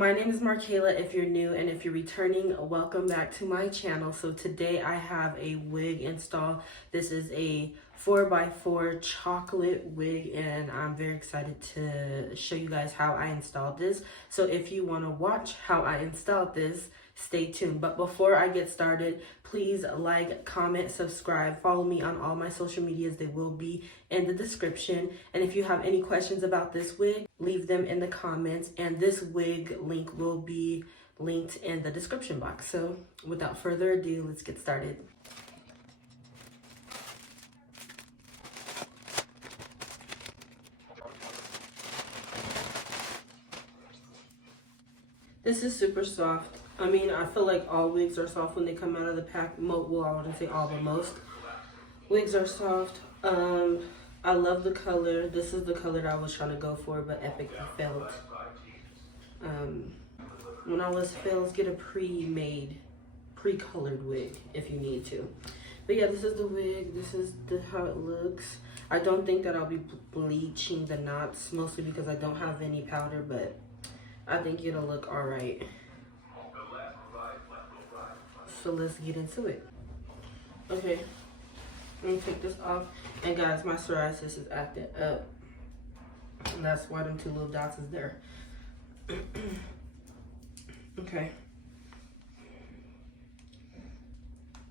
My name is Markayylaab if you're new, and if you're returning, welcome back to my channel. So today I have a wig install. This is a 4x4 chocolate wig, and I'm very excited to show you guys how I installed this. So if you want to watch how I installed this, stay tuned. But before I get started, please like, comment, subscribe, follow me on all my social medias. They will be in the description. And if you have any questions about this wig, leave them in the comments, and this wig link will be linked in the description box. So without further ado, let's get started. This is super soft. I mean, I feel like all wigs are soft when they come out of the pack. Well, I wouldn't say all, but most wigs are soft. I love the color. This is the color that I was trying to go for, but Epic failed. When I was fails, get a pre-made, pre-colored wig if you need to. But yeah, this is the wig. This is how it looks. I don't think that I'll be bleaching the knots, mostly because I don't have any powder, but I think it'll look all right. So let's get into it. Okay, let me take this off. And guys, my psoriasis is acting up. And that's why them two little dots is there. Okay.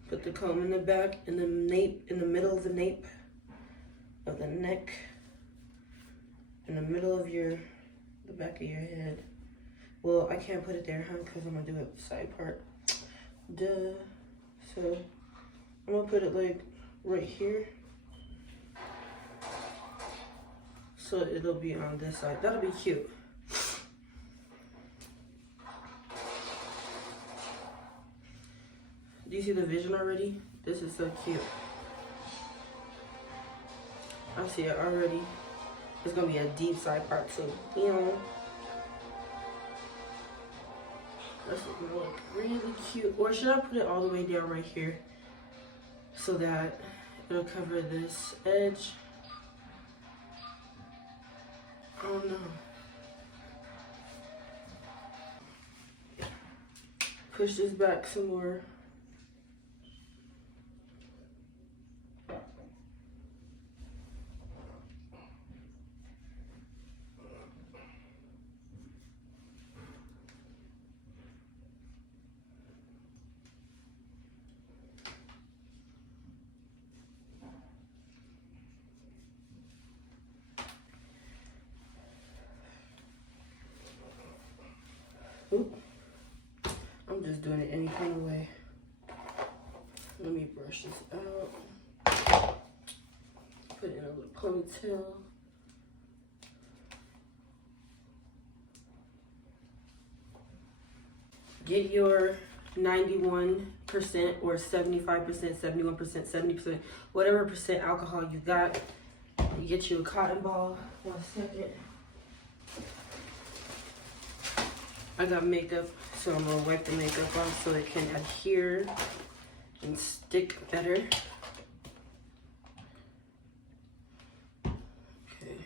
Put the comb in the back, in the nape, in the middle of the nape of the neck, in the middle of the back of your head. Well, I can't put it there, huh? Because I'm gonna do it side part. Duh. So I'm gonna put it like right here. So it'll be on this side. That'll be cute. Do you see the vision already? This is so cute. I see it already. It's gonna be a deep side part too. You know. That's gonna look really cute. Or should I put it all the way down right here so that it'll cover this edge? I don't know. Push this back some more. Oop. I'm just doing it any kind of way. Let me brush this out. Put in a little ponytail. Get your 91% or 75%, 71%, 70%, whatever percent alcohol you got. You get you a cotton ball. 1 second. I got makeup, so I'm gonna wipe the makeup off so it can adhere and stick better. Okay.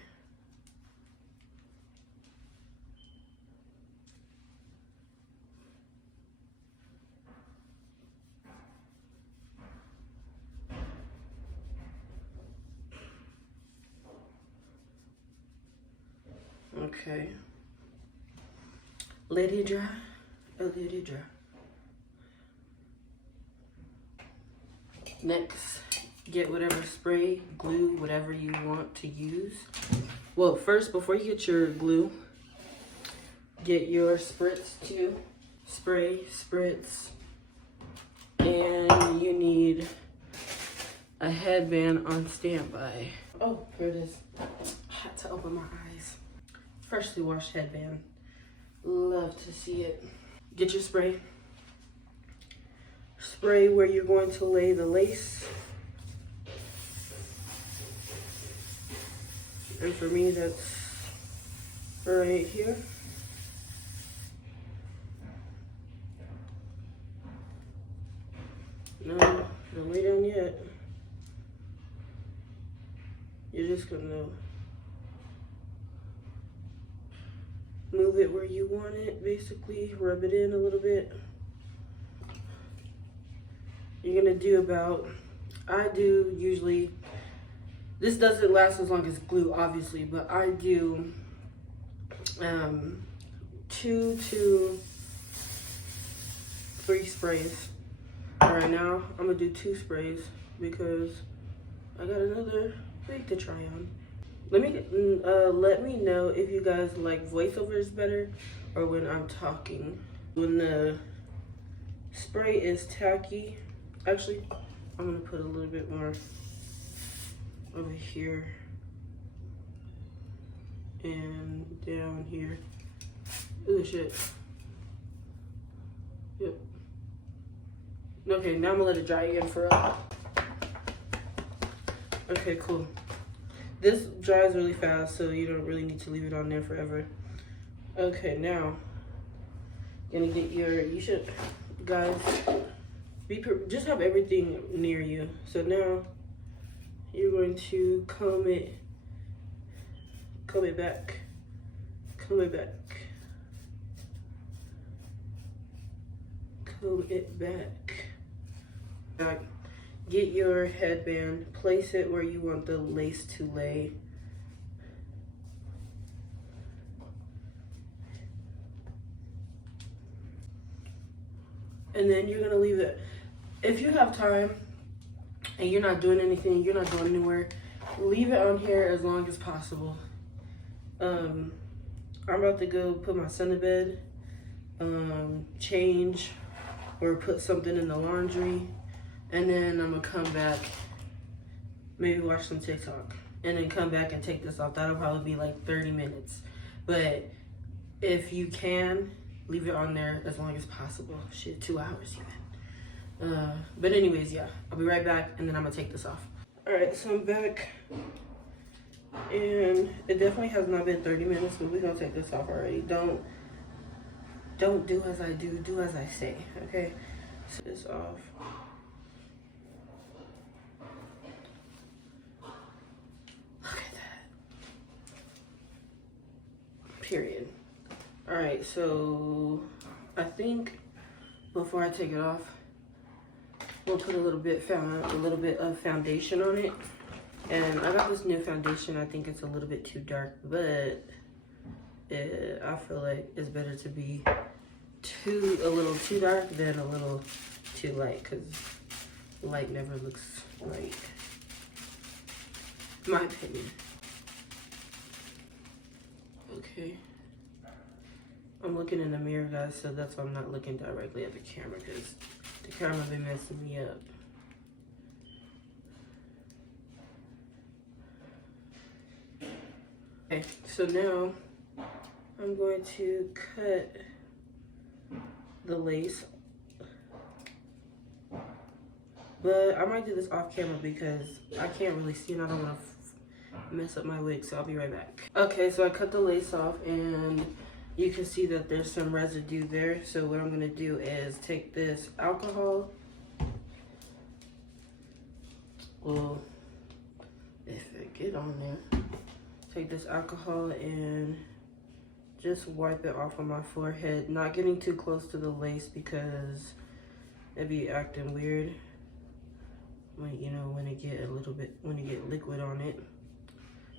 Okay. Let it dry. Let it dry. Next, get whatever spray, glue, whatever you want to use. Well, first, before you get your glue, get your spritz too. Spray, spritz. And you need a headband on standby. Oh, here it is. I had to open my eyes. Freshly washed headband. Love to see it. Get your spray. Spray where you're going to lay the lace. And for me, that's right here. No, don't lay down yet. You're just gonna move it where you want it, basically. Rub it in a little bit. You're gonna do about, I do usually, this doesn't last as long as glue, obviously, but I do 2 to 3 sprays. All right, now I'm gonna do 2 sprays because I got another wig to try on. Let me know if you guys like voiceovers better or when I'm talking. When the spray is tacky, actually, I'm gonna put a little bit more over here and down here. Ooh, shit. Yep. Okay, now I'm gonna let it dry again for a. Okay, cool. This dries really fast, so you don't really need to leave it on there forever. Okay, now gonna get you should, guys, just have everything near you. So now you're going to comb it back, comb it back, comb it back. Now, get your headband, place it where you want the lace to lay. And then you're gonna leave it. If you have time and you're not doing anything, you're not going anywhere, leave it on here as long as possible. I'm about to go put my son to bed, change, or put something in the laundry. And then I'm gonna come back, maybe watch some TikTok, and then come back and take this off. That'll probably be like 30 minutes. But if you can, leave it on there as long as possible. Shit, 2 hours even. But anyways, yeah, I'll be right back, and then I'm gonna take this off. All right, so I'm back, and it definitely has not been 30 minutes, but we're gonna take this off already. Don't do as I do, do as I say, okay? So this off. Period. All right, so I think before I take it off, we'll put a little bit of foundation on it. And I got this new foundation. I think it's a little bit too dark, but I feel like it's better to be a little too dark than a little too light, because light never looks right, in my opinion. Okay, I'm looking in the mirror, guys, so that's why I'm not looking directly at the camera, because the camera been messing me up. Okay, so now I'm going to cut the lace, but I might do this off camera because I can't really see and I don't want to mess up my wig, so I'll be right back. Okay, so I cut the lace off and you can see that there's some residue there. So what I'm gonna do is take this alcohol. Well, if it get on there, take this alcohol and just wipe it off on my forehead, not getting too close to the lace because it'd be acting weird when, you know, when it get liquid on it.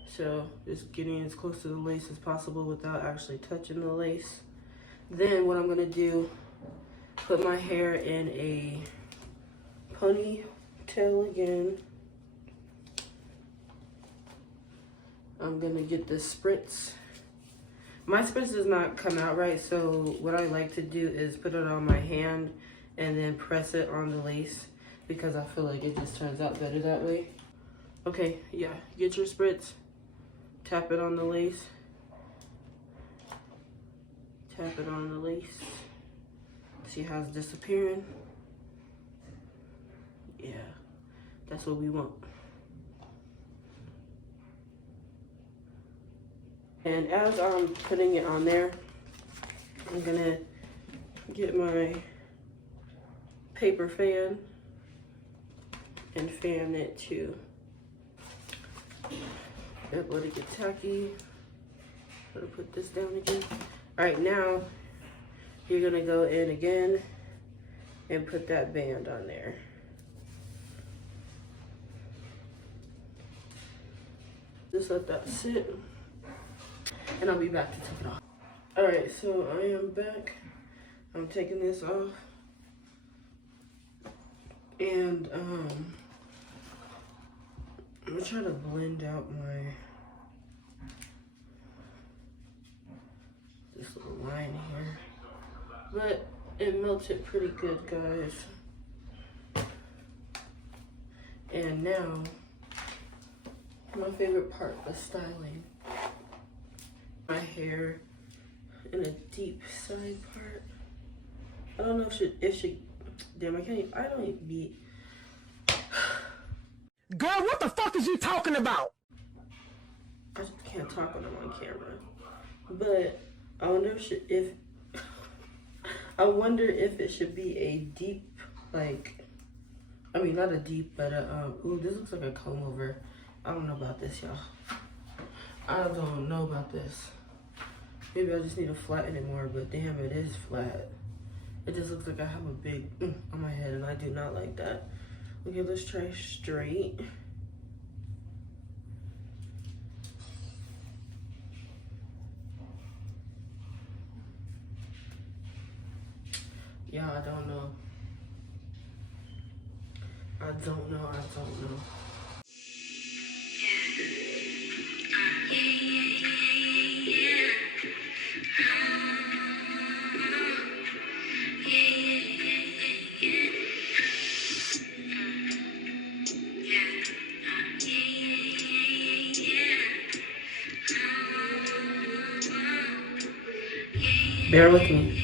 So just getting as close to the lace as possible without actually touching the lace. Then what I'm gonna do, put my hair in a ponytail again. I'm gonna get this spritz. My spritz does not come out right, so what I like to do is put it on my hand and then press it on the lace because I feel like it just turns out better that way. Okay, yeah, get your spritz. Tap it on the lace. Tap it on the lace. See how it's disappearing? Yeah, that's what we want. And as I'm putting it on there, I'm gonna get my paper fan and fan it too. Let it get tacky. Gotta put this down again. All right, now you're gonna go in again and put that band on there. Just let that sit, and I'll be back to take it off. All right, so I am back. I'm taking this off, and I'm gonna try to blend out this little line here, but it melted pretty good, guys. And now, my favorite part, the styling. My hair in a deep side part. I don't know if she, damn, I don't even be. Girl, what the fuck is you talking about? I just can't talk when I'm on camera. But I wonder if I wonder if it should be a deep, like, I mean, not a deep, but ooh, this looks like a comb over. I don't know about this, y'all. I don't know about this. Maybe I just need to flatten it more, but damn, it is flat. It just looks like I have a big on my head, and I do not like that. Okay, let's try straight. Yeah, I don't know. I don't know. Bear with me.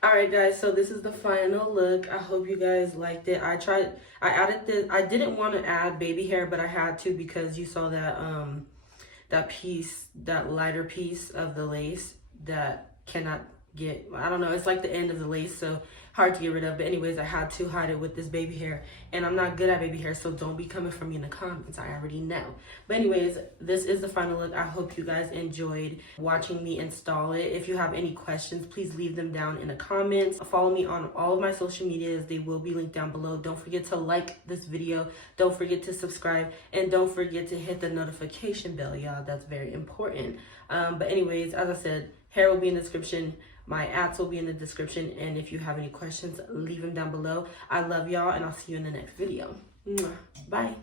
Alright guys, so this is the final look. I hope you guys liked it. I added this. I didn't want to add baby hair, but I had to because you saw that that piece, that lighter piece of the lace that cannot get, I don't know, it's like the end of the lace, so hard to get rid of. But anyways, I had to hide it with this baby hair, and I'm not good at baby hair, so don't be coming for me in the comments. I already know. But anyways, this is the final look. I hope you guys enjoyed watching me install it. If you have any questions, please leave them down in the comments. Follow me on all of my social medias. They will be linked down below. Don't forget to like this video. Don't forget to subscribe, and don't forget to hit the notification bell, y'all. That's very important. But anyways, as I said, hair will be in the description. My @s will be in the description, and if you have any questions, leave them down below. I love y'all, and I'll see you in the next video. Bye.